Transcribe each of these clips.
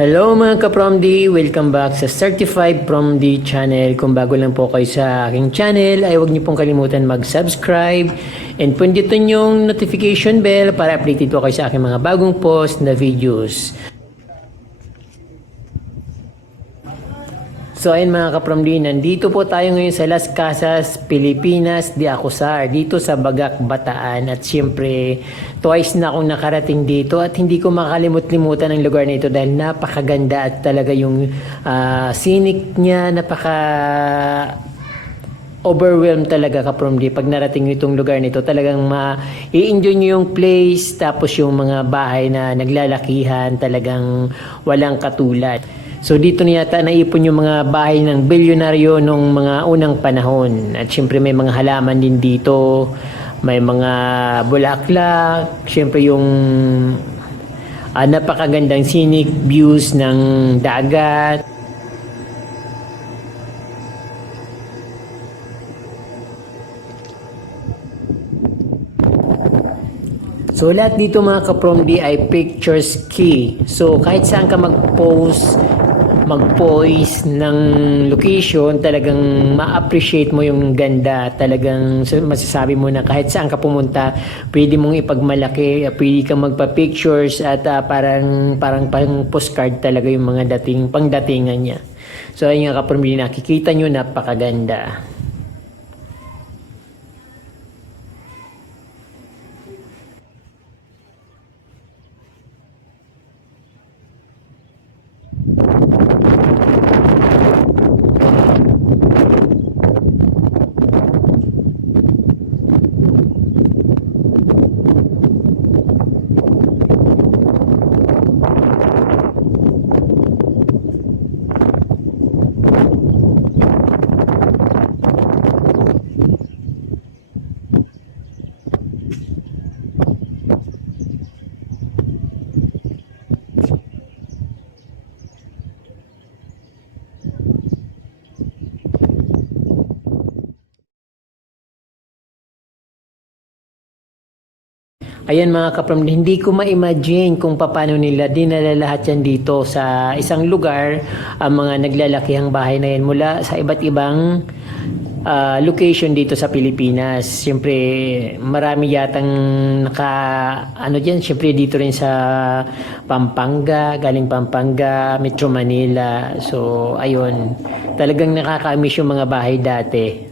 Hello mga ka-Promdi! Welcome back sa Certified Promdi channel. Kung bago lang po kayo sa aking channel, ay huwag niyo pong kalimutan mag-subscribe and pindutin yung notification bell para updated po kayo sa aking mga bagong post na videos. So ayun mga ka-Promdi, nandito po tayo ngayon sa Las Casas, Pilipinas de Acosar, dito sa Bagak, Bataan. At siyempre, twice na akong nakarating dito at hindi ko makalimut-limutan ang lugar na ito dahil napakaganda at talaga yung scenic niya, overwhelmed talaga ka-Promdi. Pag narating nyo itong lugar nito, talagang i-enjoy nyo yung place, tapos yung mga bahay na naglalakihan, talagang walang katulad. So dito na yata naipon yung mga bahay ng bilyonaryo nung mga unang panahon. At syempre may mga halaman din dito, may mga bulaklak, syempre yung napakagandang scenic views ng dagat. So lahat dito mga ka-Promdi ay Picturesque. So kahit saan ka mag-post ng location, talagang ma-appreciate mo yung ganda. Talagang masasabi mo na kahit saan ka pumunta, pwede mong ipagmalaki, pwede kang magpa-pictures at parang pang postcard talaga yung mga pangdatingan niya. So ayun nga ka-Promdi, nakikita nyo, napakaganda. Ayan mga kapram, hindi ko ma-imagine kung paano nila dinala lahat yan dito sa isang lugar, ang mga naglalakihang bahay na yan mula sa iba't ibang location dito sa Pilipinas. Siyempre, marami yatang ano dyan, siyempre dito rin sa Pampanga, galing Pampanga, Metro Manila. So, ayun, talagang nakaka-amiss yung mga bahay dati.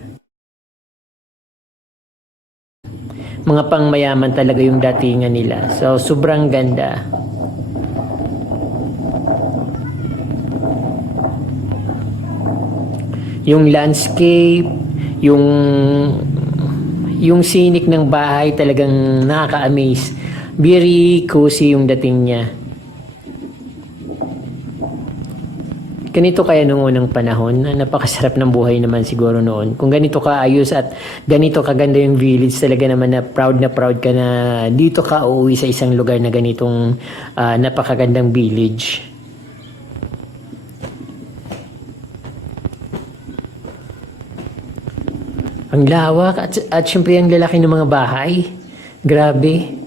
Mga pangmayaman talaga yung datingan nila. So, sobrang ganda. Yung landscape, yung scenic ng bahay talagang nakaka-amaze. Very cozy yung dating niya. Ganito kaya nung unang panahon, napakasarap ng buhay naman siguro noon. Kung ganito kaayos at ganito kaganda yung village, talaga naman na proud ka na dito ka uuwi sa isang lugar na ganitong napakagandang village. Ang lawak at syempre ang lalaki ng mga bahay. Grabe.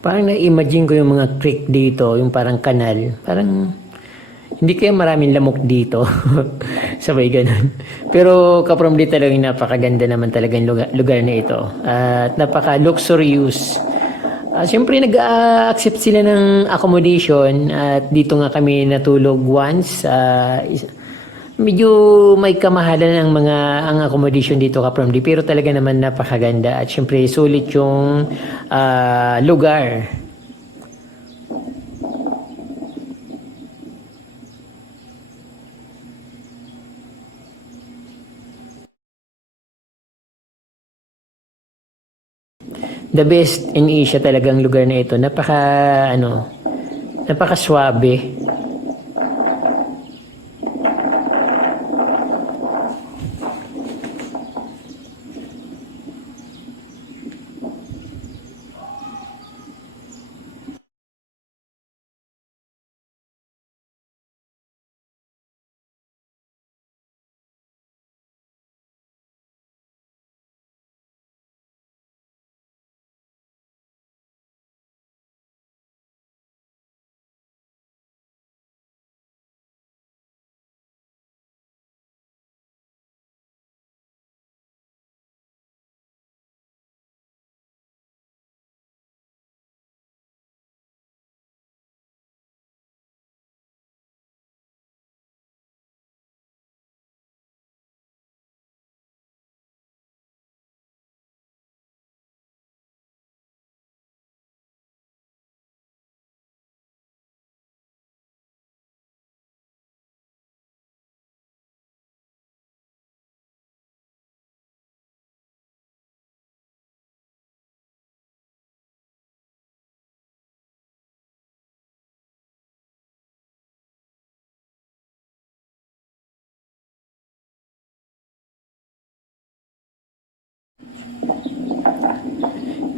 Parang na-imagine ko yung mga creek dito, yung parang kanal. Parang hindi kaya maraming lamok dito. Sabay ganun. Pero kapromdi talagang napakaganda naman talagang lugar na ito. At napaka-luxurious. Siyempre nag-accept sila ng accommodation at dito nga kami natulog once. Medyo may kamahalan ang accommodation dito kapromdi, pero talaga naman napakaganda at syempre sulit yung lugar. The best in Asia talagang lugar na ito. Napaka-swabe.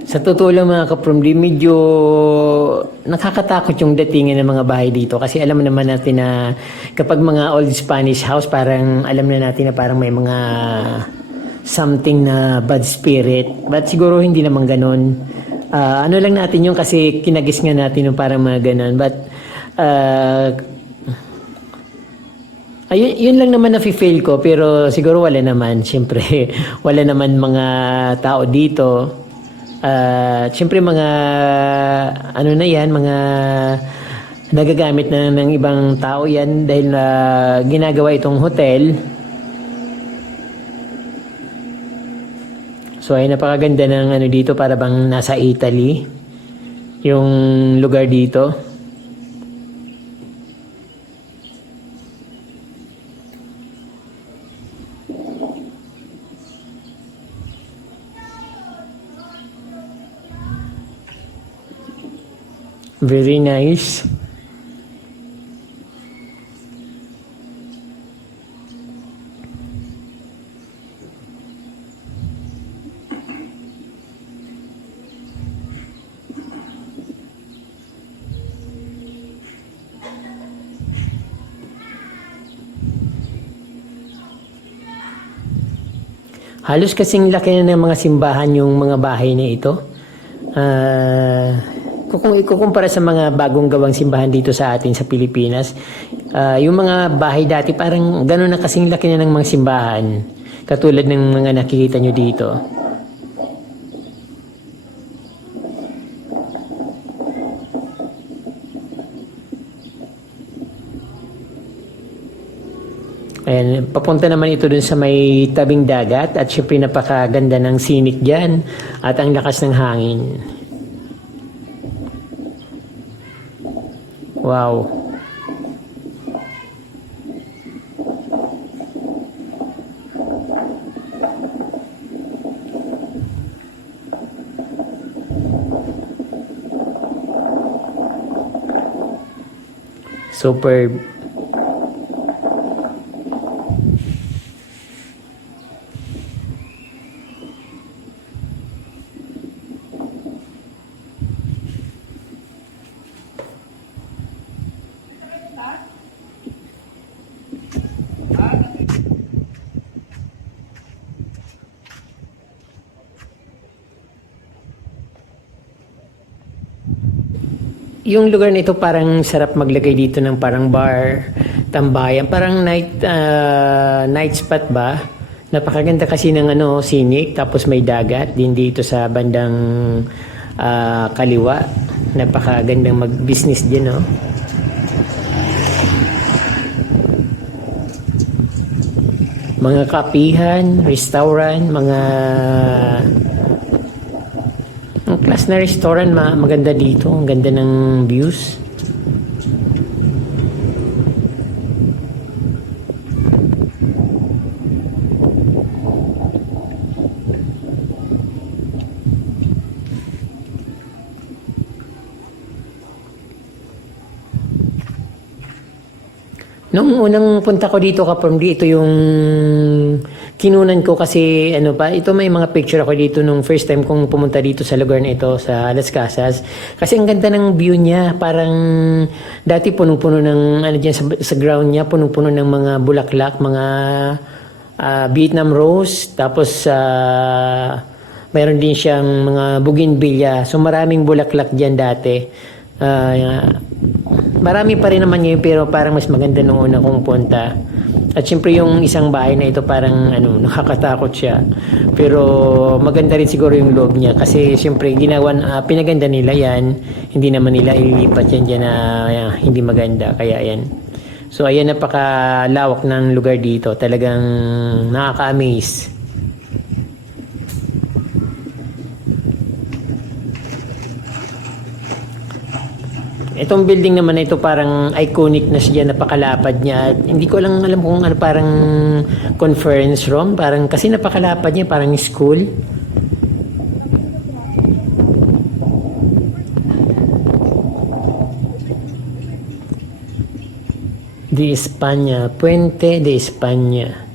Sa totoo lang mga kapromdi, medyo nakakatakot yung datingin ng mga bahay dito kasi alam naman natin na kapag mga old Spanish house, parang alam na natin na parang may mga something na bad spirit. But siguro hindi naman ganun. Ano lang natin yung kasi kinagis nga natin yung parang mga ganun. But yun lang naman na-feel ko, pero siguro wala naman. Siyempre, wala naman mga tao dito. Siyempre mga ano na yan, mga nagagamit na ng ibang tao yan dahil ginagawa itong hotel. So ay napakaganda ng ano dito, para bang nasa Italy yung lugar dito. Very nice. Halos kasing laki na ng mga simbahan yung mga bahay na ito. Kung ikukumpara sa mga bagong gawang simbahan dito sa atin sa Pilipinas, yung mga bahay dati parang gano'n na kasing laki na ng mga simbahan. Katulad ng mga nakikita nyo dito. Ayan, papunta naman ito dun sa may tabing dagat at syempre napakaganda ng scenic dyan at ang lakas ng hangin. Wow. Superb. Yung lugar na ito parang sarap maglagay dito ng parang bar, tambayan, parang night spot ba? Napakaganda kasi ng scenic, tapos may dagat din dito sa bandang kaliwa. Napakagandang mag-business din, no? Mga kapihan, restaurant, mga ang class na restaurant, maganda dito. Ang ganda ng views. Nung unang punta ko dito ito yung kinunan ko kasi ito may mga picture ako dito nung first time kong pumunta dito sa lugar na ito sa Las Casas. Kasi ang ganda ng view niya, parang dati punong-puno ng diyan sa ground niya, punong-puno ng mga bulaklak, mga Vietnam rose, tapos mayroon din siyang mga bougainvillea. So maraming bulaklak diyan dati. Marami pa rin naman ngayon pero parang mas maganda nung una kong punta. At syempre yung isang bahay na ito parang nakakatakot siya. Pero maganda rin siguro yung loob niya kasi syempre pinaganda nila yan. Hindi naman nila ililipat yan dyan na hindi maganda. Kaya yan. So ayan, napakalawak ng lugar dito. Talagang nakaka-amaze. Itong building naman na ito parang iconic na siya, napakalapad niya. Hindi ko lang alam kung parang conference room, parang kasi napakalapad niya, parang school. De España, Puente de España.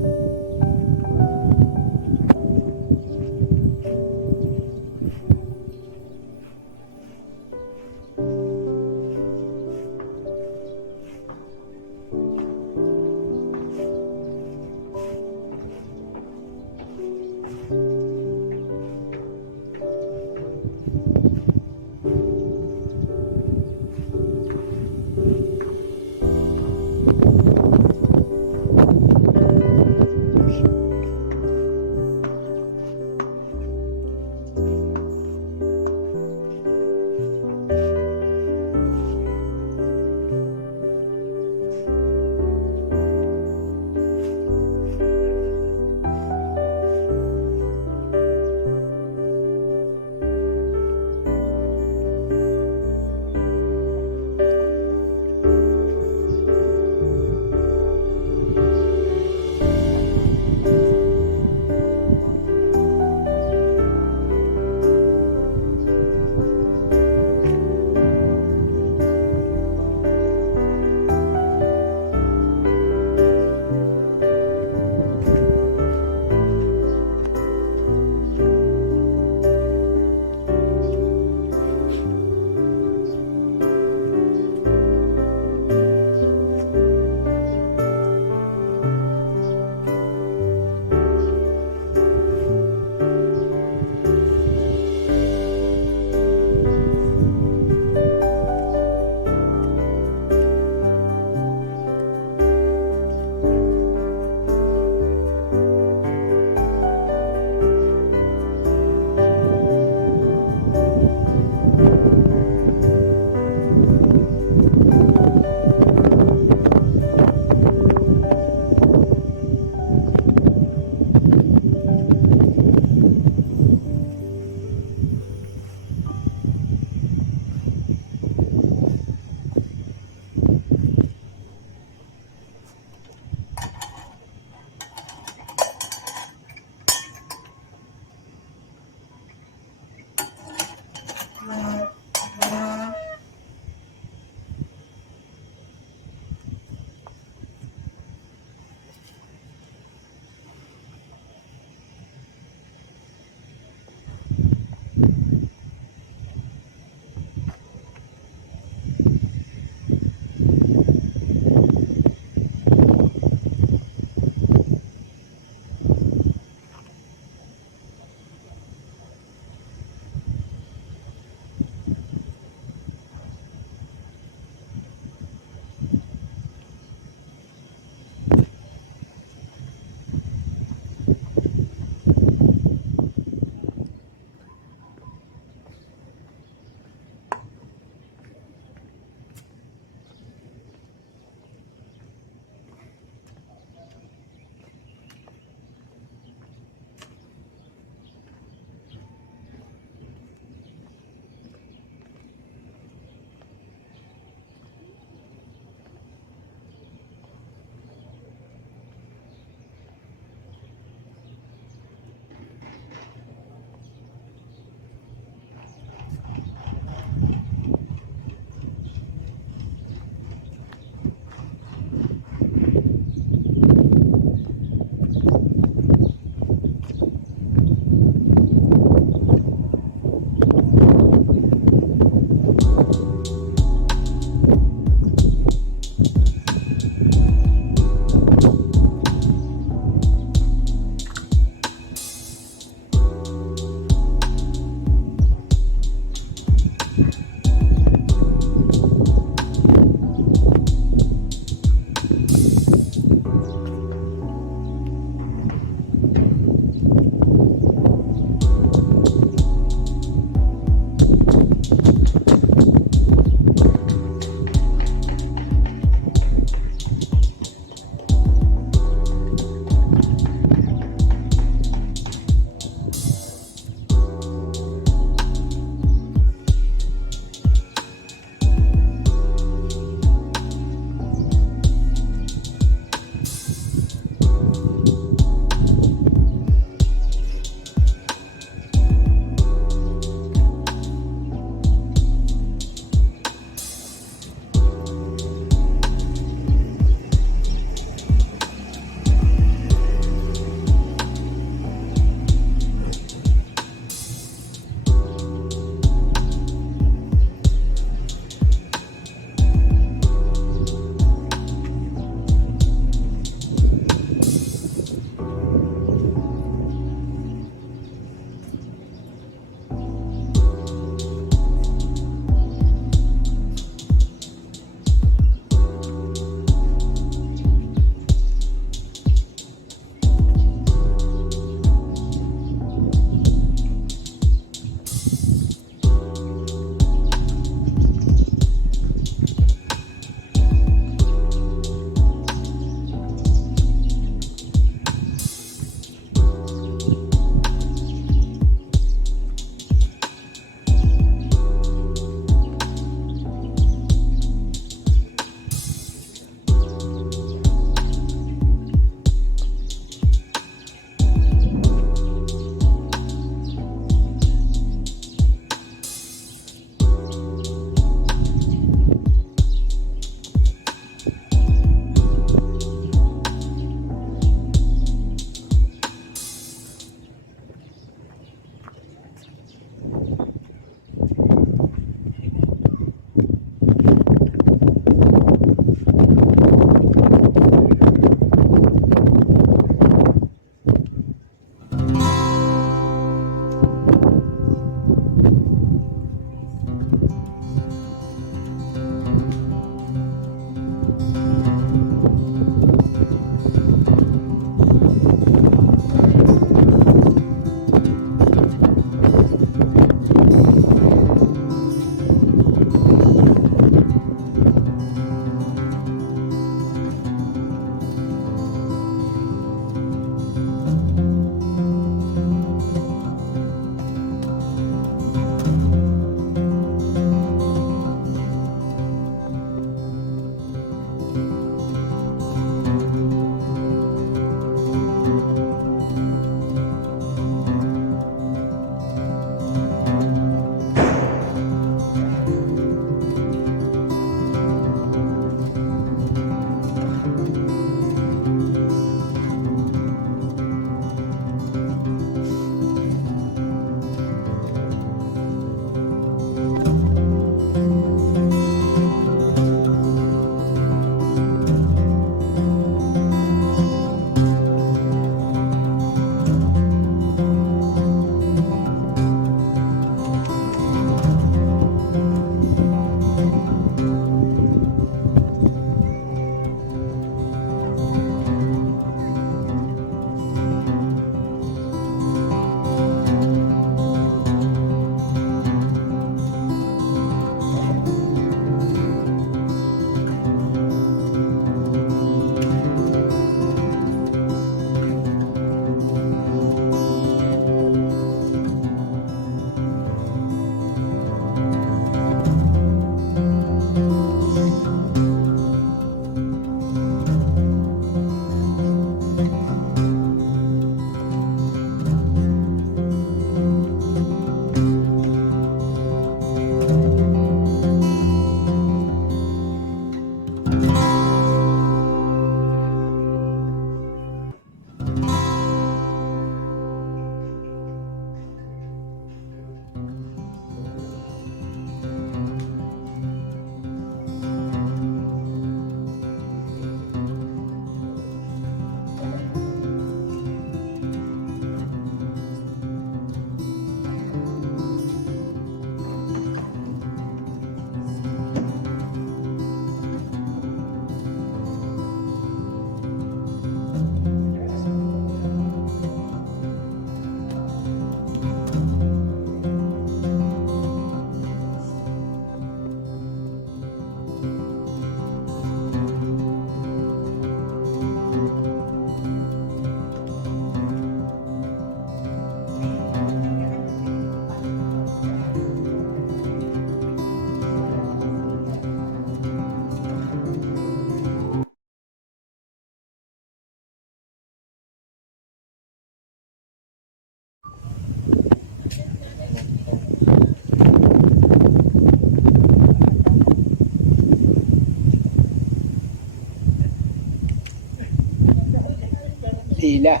Tila.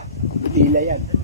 Tila yan.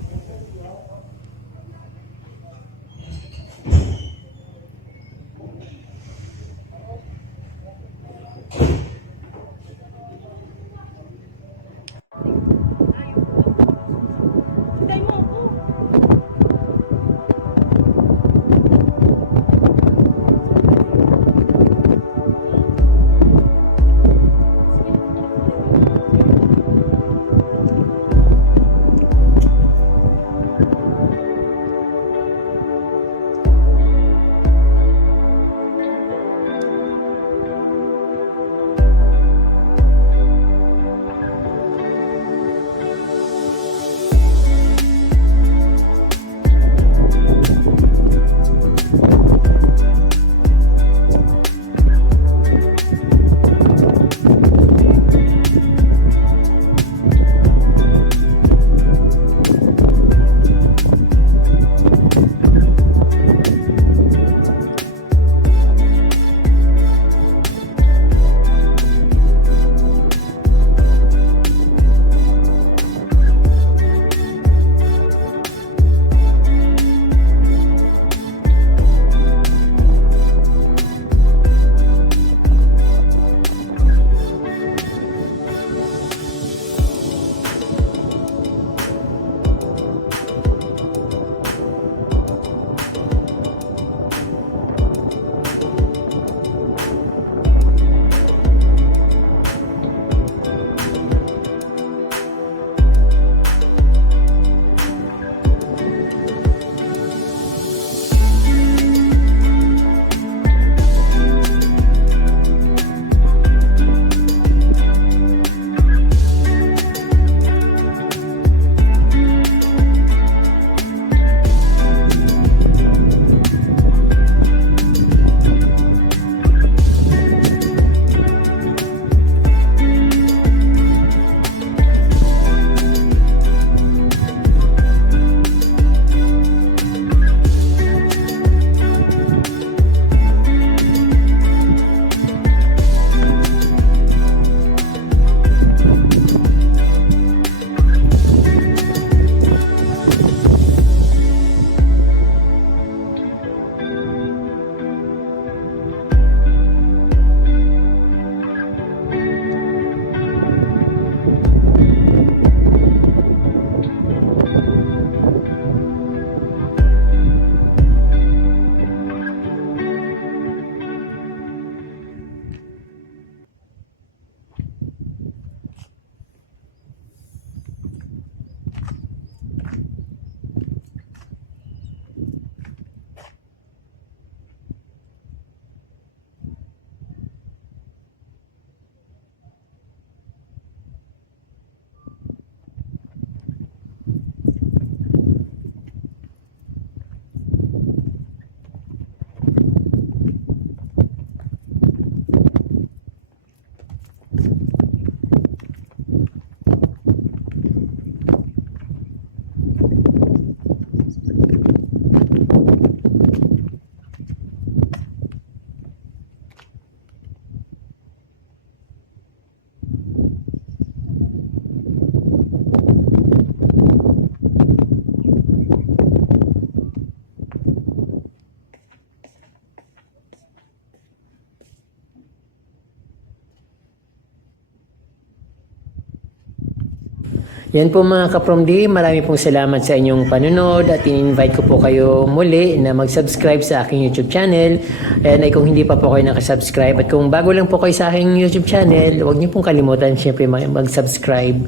Yan po mga ka-From-D, marami pong salamat sa inyong panunod at in-invite ko po kayo muli na mag-subscribe sa aking YouTube channel. And ay kung hindi pa po kayo nakasubscribe at kung bago lang po kayo sa aking YouTube channel, huwag niyo pong kalimutan syempre mag-subscribe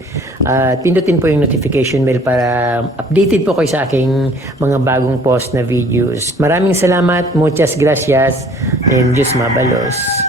at pindutin po yung notification bell para updated po kayo sa aking mga bagong post na videos. Maraming salamat, muchas gracias, and Diyos mabalos.